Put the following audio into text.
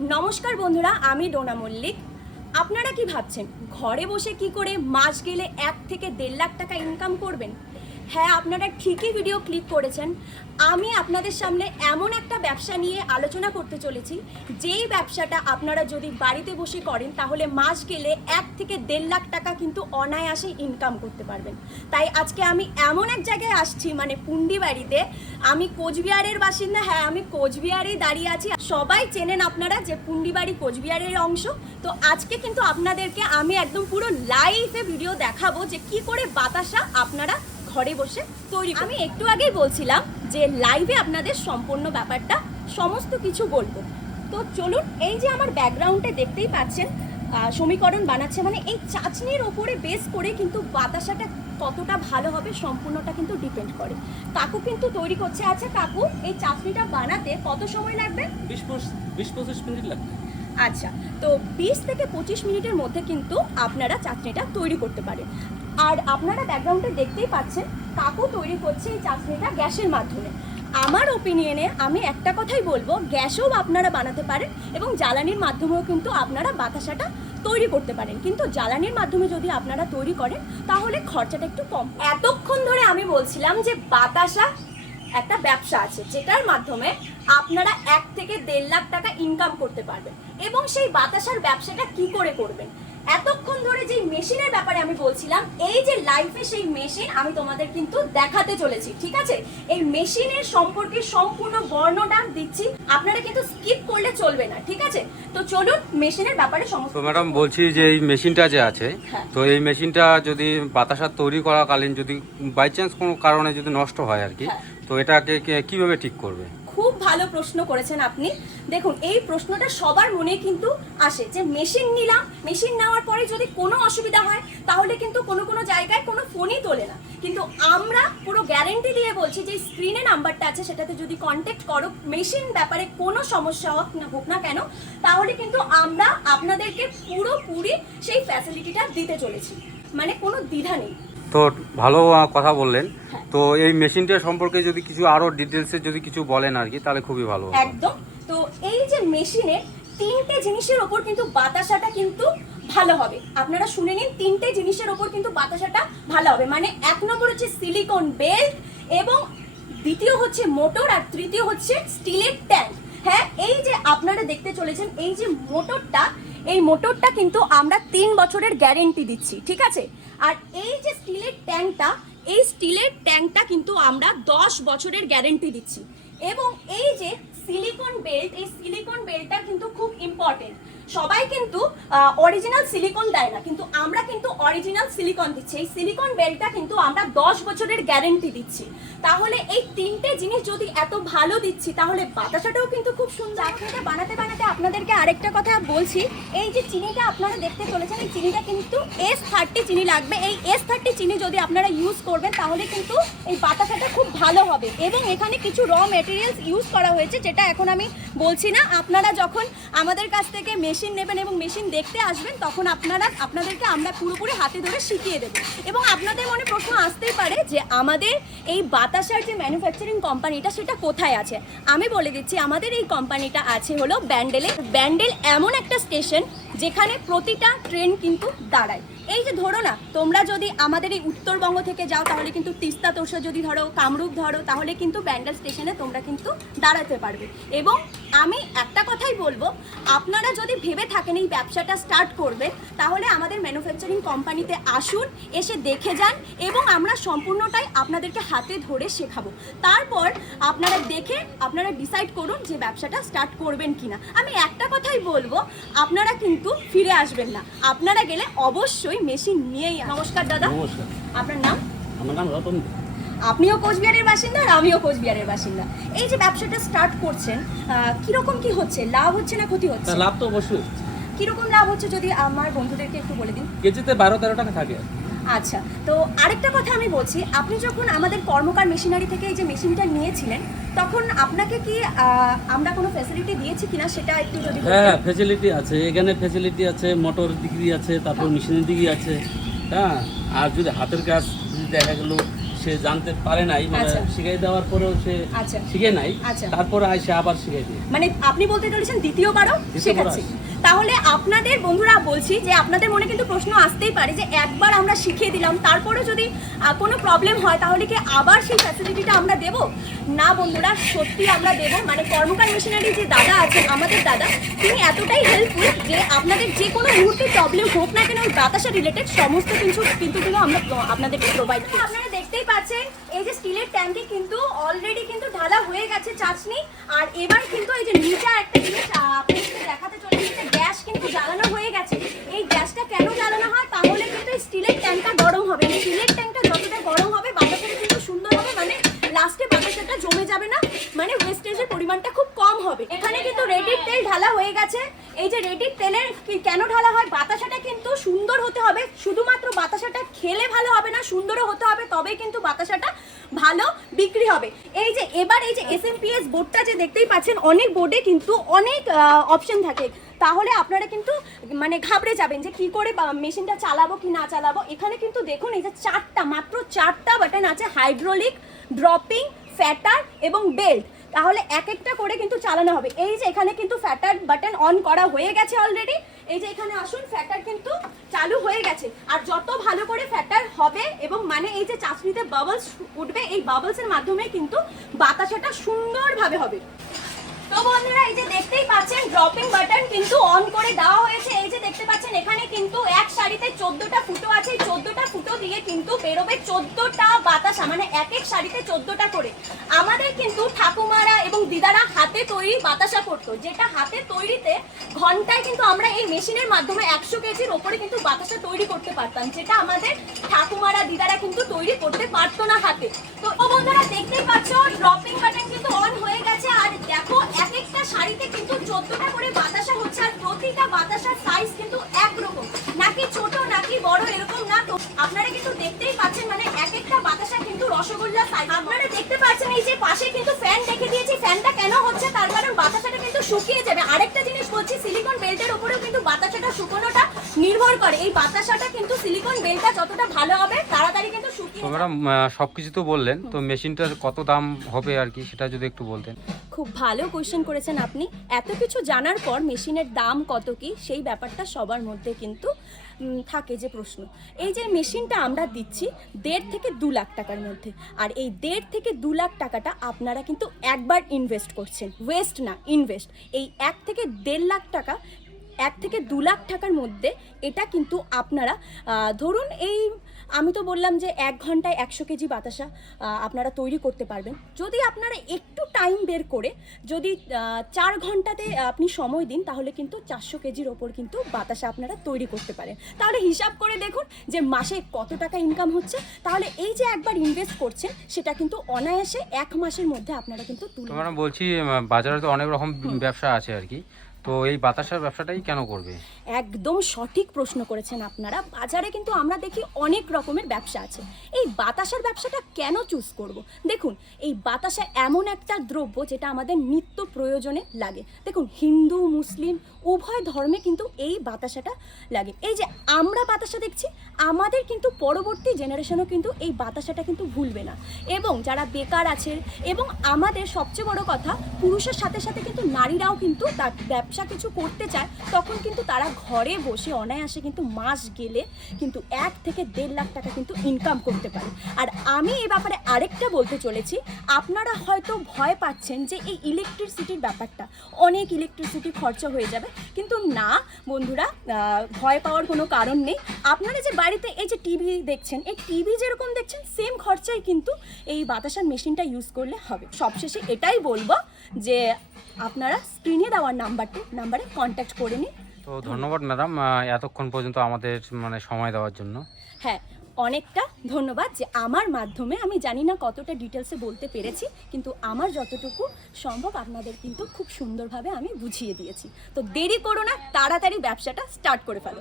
নমস্কার বন্ধুরা, আমি ডোনা মল্লিক। আপনারা কি ভাবছেন, ঘরে বসে কি করে মাস গেলে এক থেকে দেড় লাখ টাকা ইনকাম করবেন? হ্যাঁ আপনারা ঠিকই ভিডিও ক্লিক করেছেন। আমি আপনাদের সামনে এমন একটা ব্যবসা নিয়ে আলোচনা করতে চলেছি, যেই ব্যবসাটা আপনারা যদি বাড়িতে বসে করেন, তাহলে মাস গেলে এক থেকে দেড় লাখ টাকা কিন্তু অনায়াসে ইনকাম করতে পারবেন। তাই আজকে আমি এমন এক জায়গায় আসছি মানে পুন্ডি বাড়িতে। আমি কোচবিহারের বাসিন্দা হ্যাঁ আমি কোচবিহারেই দাঁড়িয়ে আছি। সবাই চেনেন আপনারা যে পুন্ডিবাড়ি কোচবিহারের অংশ। তো আজকে কিন্তু আপনাদেরকে আমি একদম পুরো লাইভে ভিডিও দেখাবো যে কি করে বাতাসা আপনারা ঘরে বসে তৈরি আমি একটু আগেই বলছিলাম যে লাইভে আপনাদের সম্পূর্ণ ব্যাপারটা সমস্ত কিছু বলব। তো চলুন এই যে আমার ব্যাকগ্রাউন্ডে দেখতেই পাচ্ছেন সমীকরণ বানাচ্ছে মানে এই চাচনির ওপরে বেস করে কিন্তু বাতাসাটা কতটা ভালো হবে সম্পূর্ণটা কিন্তু ডিপেন্ড করে। কাকু কিন্তু তৈরি করছে। আচ্ছা কাকু এই চাচনিটা বানাতে কত সময় লাগবে? বিশ পঁচিশ বিশ পঁচিশ মিনিট লাগবে। আচ্ছা তো বিশ থেকে পঁচিশ মিনিটের মধ্যে কিন্তু আপনারা চাটনিটা তৈরি করতে পারেন। আর আপনারা ব্যাকগ্রাউন্ডে দেখতেই পাচ্ছেন কাকু তৈরি করছে এই চাটনিটা গ্যাসের মাধ্যমে। আমার ওপিনিয়নে আমি একটা কথাই বলব, গ্যাসেও আপনারা বানাতে পারেন এবং জ্বালানির মাধ্যমেও কিন্তু আপনারা বাতাসাটা তৈরি করতে পারেন। কিন্তু জ্বালানির মাধ্যমে যদি আপনারা তৈরি করেন, তাহলে খরচাটা একটু কম। এতক্ষণ ধরে আমি বলছিলাম যে বাতাসা একটা ব্যবসা আছে, যেটার মাধ্যমে আপনারা এক থেকে দেড় লাখ টাকা ইনকাম করতে পারবেন এবং সেই বাতাসার ব্যবসাটা কি করে করবেন? এতক্ষণ ধরে যে মেশিনের ব্যাপারে আমি বলছিলাম এই যে লাইফে সেই মেশিন আমি তোমাদের কিন্তু দেখাতে চলেছি ঠিক আছে এই মেশিনের সম্পর্কে সম্পূর্ণ বর্ণনা দিচ্ছি আপনারা কিন্তু স্কিপ করলে চলবে না ঠিক আছে তো চলুন মেশিনের ব্যাপারে সমস্ত ম্যাডাম বলছি যে এই মেশিনটা যে আছে হ্যাঁ। তো এই মেশিনটা যদি বাতাসা তৈরি করাকালীন যদি বাই চান্স কোনো কারণে যদি নষ্ট হয় আর কি হ্যাঁ। তো এটাকে কীভাবে ঠিক করবে খুব ভালো প্রশ্ন করেছেন আপনি। দেখুন, এই প্রশ্নটা সবার মনে কিন্তু আসে যে মেশিন নিলাম মেশিন নেওয়ার পরে যদি কোনো অসুবিধা হয়, তাহলে কিন্তু কোনো কোনো জায়গায় কোনো ফোনই তোলে না। কিন্তু আমরা পুরো গ্যারেন্টি দিয়ে বলছি যে স্ক্রিনে নাম্বারটা আছে, সেটাতে যদি কন্ট্যাক্ট করো মেশিন ব্যাপারে কোনো সমস্যা হোক না হোক না কেন, তাহলে কিন্তু আমরা আপনাদেরকে পুরোপুরি সেই ফ্যাসিলিটিটা দিতে চলেছি। মানে কোনো দ্বিধা নেই। তো ভালো কথা বললেন। তো এই মেশিনটা সম্পর্কে যদি কিছু আরও ডিটেলসে যদি কিছু বলেন আর কি, তাহলে খুবই ভালো একদম। তো এই যে মেশিনে তিনটে জিনিসের ওপর কিন্তু বাতাসাটা কিন্তু ভালো হবে। আপনারা শুনে নিন, তিনটে জিনিসের ওপর কিন্তু বাতাসাটা ভালো হবে। মানে এক নম্বর হচ্ছে সিলিকন বেল্ট এবং দ্বিতীয় হচ্ছে মোটর আর তৃতীয় হচ্ছে স্টিলের ট্যাঙ্ক হ্যাঁ এই যে আপনারা দেখতে চলেছেন, এই যে মোটরটা এই মোটরটা কিন্তু আমরা তিন বছরের গ্যারেন্টি দিচ্ছি, ঠিক আছে? আর এই যে স্টিলের ট্যাঙ্কটা এই স্টিলের ট্যাঙ্কটা কিন্তু আমরা দশ বছরের গ্যারেন্টি দিচ্ছি। এবং এই যে সিলিকন বেল্ট এই সিলিকন বেল্টটা কিন্তু খুব ইম্পর্টেন্ট সবাই কিন্তু অরিজিনাল সিলিকন দেয় না, কিন্তু আমরা কিন্তু অরিজিনাল সিলিকন দিচ্ছি। এই সিলিকন বেল্টটা কিন্তু আমরা দশ বছরের গ্যারেন্টি দিচ্ছি। তাহলে এই তিনটে জিনিস যদি এত ভালো দিচ্ছি, তাহলে বাতাসাটাও কিন্তু খুব সুন্দর। চাটনিটা বানাতে বানাতে আপনাদেরকে আরেকটা কথা বলছি। এই যে চিনিটা আপনারা দেখতে চলেছেন, এই চিনিটা কিন্তু এস থার্টি চিনি লাগবে। এই এস থার্টি চিনি যদি আপনারা ইউজ করবেন, তাহলে কিন্তু এই বাতাসাটা খুব ভালো হবে। এবং এখানে কিছু র মেটেরিয়ালস ইউজ করা হয়েছে, যেটা এখন আমি বলছি না। আপনারা যখন আমাদের কাছ থেকে মেশিন নেবেন এবং মেশিন দেখতে আসবেন, তখন আপনারা, আপনাদেরকে আমরা পুরোপুরি হাতে ধরে শিখিয়ে দেবো। এবং আপনাদের মনে প্রশ্ন আসতেই পারে যে আমাদের এই বাতাসার যে ম্যানুফ্যাকচারিং কোম্পানিটা সেটা কোথায় আছে? আমি বলে দিচ্ছি, আমাদের এই কোম্পানিটা আছে হলো ব্যান্ডেলে। ব্যান্ডেল এমন একটা স্টেশন যেখানে প্রতিটা ট্রেন কিন্তু দাঁড়ায়। এই যে ধরো না, তোমরা যদি আমাদের এই উত্তরবঙ্গ থেকে যাও, তাহলে কিন্তু তিস্তা, তোষা যদি ধরো, কামরূপ ধরো, তাহলে কিন্তু ব্যান্ডেল স্টেশনে তোমরা কিন্তু দাঁড়াতে পারবে। এবং আমি একটা কথাই বলব আপনারা যদি ভেবে থাকেন এই ব্যবসাটা স্টার্ট করবেন তাহলে আমাদের ম্যানুফ্যাকচারিং কোম্পানিতে আসুন এসে দেখে যান এবং আমরা সম্পূর্ণটাই আপনাদেরকে হাতে ধরে শেখাবো। তারপর আপনারা দেখে আপনারা ডিসাইড করুন যে ব্যবসাটা স্টার্ট করবেন কিনা। আমি একটা কথাই বলব আপনারা কিন্তু ফিরে আসবেন না। আপনারা গেলে অবশ্যই মেশিন নিয়েই নমস্কার দাদা। নমস্কার। আপনার নাম? আমার নাম রতন। আপনিও কোচবিহারের বাসিন্দা আর আমিও কোচবিহারের বাসিন্দা। এই যে ব্যবসাটা স্টার্ট করছেন কীরকম কি হচ্ছে? লাভ হচ্ছে না ক্ষতি হচ্ছে? লাভ তো অবশ্যই। কীরকম লাভ হচ্ছে যদি আমার বন্ধুদেরকে একটু বলে দিন? কেজিতে বারো তেরো টাকা থাকে। আচ্ছা তো আরেকটা কথা আমি বলছি আপনি যখন আমাদের কর্মকার মেশিনারি থেকে এই যে মেশিনটা নিয়েছিলেন তখন আপনাকে কি আমরা কোনো ফ্যাসিলিটি দিয়েছি কিনা সেটা একটু যদি হ্যাঁ ফ্যাসিলিটি আছে। এখানে ফ্যাসিলিটি আছে মোটর ডিগ্রি আছে তারপর মেশিনের ডিগ্রি আছে। হ্যাঁ আর যদি হাতের কাজ দেখা গেলো সে জানতে পারে নাই মানে আচ্ছা। শিখাই দেওয়ার পরেও সে আচ্ছা। শিখে নাই আচ্ছা। তারপরে আইসে আবার শিখাই দিয়ে মানে আপনি বলতে চলেছেন দ্বিতীয়বারও দ্বিতীয়বার শেখাচ্ছি তাহলে আপনাদের বন্ধুরা বলছি যে আপনাদের মনে কিন্তু প্রশ্ন আসতেই পারে যে একবার আমরা শিখিয়ে দিলাম তারপরে যদি কোনো প্রবলেম হয় তাহলে কি আবার সেই ফ্যাসিলিটিটা আমরা দেব? না বন্ধুরা, সত্যি আমরা দেব। মানে কর্মকার মেশিনারি যে দাদা আছেন, আমাদের দাদা, তিনি এতটাই হেল্পফুল যে আপনাদের যে কোনো মুহূর্তে প্রবলেম হোক না কেন বাতাসা রিলেটেড সমস্ত কিছু কিন্তু কিন্তু আমরা, আপনাদেরকে প্রোভাইড করি আপনারা দেখতেই পাচ্ছেন এই যে স্টিলের ট্যাঙ্কে কিন্তু অলরেডি কিন্তু ঢালা হয়ে গেছে চাচনি আর এবার কিন্তু এই যে নিচে একটা জিনিস আপনাদেরকে দেখাতে চলে যে গ্যাস কিন্তু জ্বালানো হয়ে গেছে। এই গ্যাসটা কেন জ্বালানো হয়? তাহলে কিন্তু স্টিলের ট্যাঙ্কটা গরম হবে। স্টিলের ট্যাঙ্কটা যতটা গরম হবে বাতাসটা কিন্তু সুন্দর হবে মানে লাস্টে জমে যাবে না? মানে ওয়েস্টেজের পরিমাণটা খুব কম হবে। এখানে কিন্তু রেডির তেল ঢালা হয়ে গেছে। এই যে রেডির তেলের কেন ঢালা হয়? বাতাসাটা কিন্তু সুন্দর হতে হবে। শুধুমাত্র বাতাসাটা খেলে ভালো হবে না, সুন্দরও হতে হবে। তবেই কিন্তু বাতাসাটা ভালো বিক্রি হবে। এই যে এবার এই যে এস এম পি এস বোর্ডটা যে দেখতেই পাচ্ছেন, অনেক বোর্ডে কিন্তু অনেক অপশন থাকে। তাহলে আপনারা কিন্তু মানে ঘাবড়ে যাবেন যে কি করে মেশিনটা চালাবো কি না চালাবো। এখানে কিন্তু দেখুন, এই যে চারটা, মাত্র চারটা বাটন আছে হাইড্রোলিক ড্রপিং ফ্যাটার এবং বেল্ট তাহলে এক একটা করে কিন্তু চালানো হবে। এই যে এখানে কিন্তু ফ্যাটার বাটন অন করা হয়ে গেছে অলরেডি এই যে এখানে আসুন ফ্যাটার কিন্তু চালু হয়ে গেছে। আর যত ভালো করে ফ্যাটার হবে এবং মানে এই যে চাষনিতে বাবলস উঠবে, এই বাবলসের মাধ্যমে কিন্তু বাতাসাটা সুন্দরভাবে হবে। তো বন্ধুরা, এই যে দেখতেই পাচ্ছেন ড্রপিং বাটন কিন্তু অন করে দেওয়া হয়েছে। এই যে দেখতে পাচ্ছেন, এখানে কিন্তু এক শাড়িতে চোদ্দটা ফুটো আছে। দিয়ে কিন্তু বেরোবে চোদ্দটা বাতাসা মানে এক এক শাড়িতে চোদ্দটা করে। আমাদের কিন্তু ঠাকুমারা এবং দিদারা হাতে তৈরি বাতাসা করতো, যেটা হাতে তৈরিতে ঘন্টায় কিন্তু আমরা এই মেশিনের মাধ্যমে একশো কেজির ওপরে কিন্তু বাতাসা তৈরি করতে পারতাম, যেটা আমাদের ঠাকুমারা, দিদারা কিন্তু তৈরি করতে পারতো না হাতে। তো ও বন্ধুরা, দেখতেই পাচ্ছ ড্রপিং বাটন কিন্তু অন হয়ে গেছে, আর দেখো এক একটা শাড়িতে কিন্তু চোদ্দটা করে বাতাসা হচ্ছে, আর প্রতিটা বাতাসার সাইজ কিন্তু একরকম নাকি ছোট নাকি বড় এরকম না তো আপনারা কিন্তু দেখতেই পাচ্ছেন মানে এক একটা বাতাসা কিন্তু রসগোল্লা সাইজ আপনারা দেখতে পাচ্ছেন এই যে পাশে কিন্তু ফ্যান রেখে দিয়েছি। ফ্যানটা কেন হচ্ছে? তার কারণ বাতাসাটা কিন্তু শুকিয়ে যাবে। আরেকটা জিনিস বলছি সিলিকন বেল্টের উপরেও কিন্তু বাতাসাটা শুকোনোটা নির্ভর করে। এই বাতাসাটা কিন্তু সিলিকন বেল্টটা যতটা ভালো হবে, তাড়াতাড়ি তো ম্যাডাম সব কিছু তো বললেন, তো মেশিনটার কত দাম হবে আর কি, সেটা যদি একটু বলতেন। খুব ভালো কোয়েশ্চেন করেছেন আপনি। এত কিছু জানার পর মেশিনের দাম কত কি, সেই ব্যাপারটা সবার মধ্যে কিন্তু থাকে যে প্রশ্ন। এই যে মেশিনটা আমরা দিচ্ছি দেড় থেকে দু লাখ টাকার মধ্যে, আর এই দেড় থেকে দু লাখ টাকাটা আপনারা কিন্তু একবার ইনভেস্ট করছেন। ওয়েস্ট না ইনভেস্ট এই এক থেকে দেড় লাখ টাকা এক থেকে দু লাখ টাকার মধ্যে এটা কিন্তু আপনারা ধরুন এই আমি তো বললাম যে এক ঘন্টায় একশো কেজি বাতাসা আপনারা তৈরি করতে পারবেন। যদি আপনারা একটু টাইম বের করে যদি চার ঘন্টাতে আপনি সময় দিন তাহলে কিন্তু চারশো কেজির ওপর কিন্তু বাতাসা আপনারা তৈরি করতে পারেন। তাহলে হিসাব করে দেখুন যে মাসে কত টাকা ইনকাম হচ্ছে। তাহলে এই যে একবার ইনভেস্ট করছেন সেটা কিন্তু অনায়াসে এক মাসের মধ্যে আপনারা কিন্তু তুলে বলছি বাজারে তো অনেক রকম ব্যবসা আছে আর কি। তো এই বাতাসার ব্যবসাটাই কেন করবে? একদম সঠিক প্রশ্ন করেছেন আপনারা। বাজারে কিন্তু আমরা দেখি অনেক রকমের ব্যবসা আছে। এই বাতাসার ব্যবসাটা কেন চুজ করব? দেখুন, এই বাতাসা এমন একটা দ্রব্য যেটা আমাদের নিত্য প্রয়োজনে লাগে। দেখুন, হিন্দু, মুসলিম, উভয় ধর্মে কিন্তু এই বাতাসাটা লাগে। এই যে আমরা বাতাসা দেখছি, আমাদের কিন্তু পরবর্তী জেনারেশনও কিন্তু এই বাতাসাটা কিন্তু ভুলবে না। এবং যারা বেকার আছে, এবং আমাদের সবচেয়ে বড় কথা, পুরুষের সাথে সাথে কিন্তু নারীরাও কিন্তু তার কিছু করতে চায়, তখন কিন্তু তারা ঘরে বসে অনায়াসে কিন্তু মাস গেলে কিন্তু এক থেকে দেড় লাখ টাকা কিন্তু ইনকাম করতে পারে। আর আমি এই ব্যাপারে আরেকটা বলতে চলেছি, আপনারা হয়তো ভয় পাচ্ছেন যে এই ইলেকট্রিসিটির ব্যাপারটা, অনেক ইলেকট্রিসিটি খরচা হয়ে যাবে। কিন্তু না, বন্ধুরা ভয় পাওয়ার কোনো কারণ নেই। আপনারা যে বাড়িতে এই যে টিভি দেখছেন, এই টিভি যেরকম দেখছেন সেম খরচায় কিন্তু এই বাতাসার মেশিনটা ইউজ করলে হবে। সবশেষে এটাই বলব যে আপনারা স্ক্রিনে দেওয়ার নাম্বারটি নাম্বারে কন্ট্যাক্ট করে নিন। তো ধন্যবাদ ম্যাডাম এতক্ষণ পর্যন্ত আমাদের মানে সময় দেওয়ার জন্য। হ্যাঁ অনেকটা ধন্যবাদ যে আমার মাধ্যমে আমি জানি না কতটা ডিটেলসে বলতে পেরেছি কিন্তু আমার যতটুকু সম্ভব আপনাদের কিন্তু খুব সুন্দরভাবে আমি বুঝিয়ে দিয়েছি। তো দেরি করো না তাড়াতাড়ি ব্যবসাটা স্টার্ট করে ফেলো।